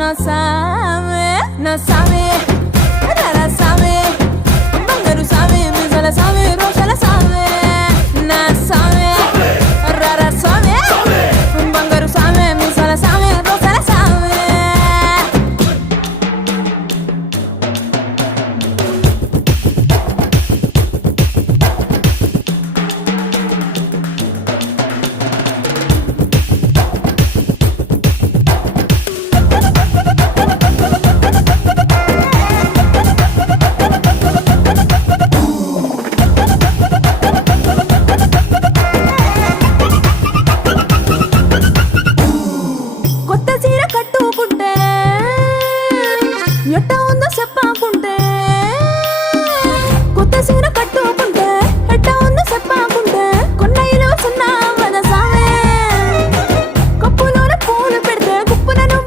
నా సామే నా సామే రర సామే బంగారు సామే మిజల సామే రోషల సామే నా సామే రర సామే బంగారు సామే మిజల సామే రోషల సామే కొత్త చీర కట్టుకుంటే ఎట్ట ఉందో చెప్ప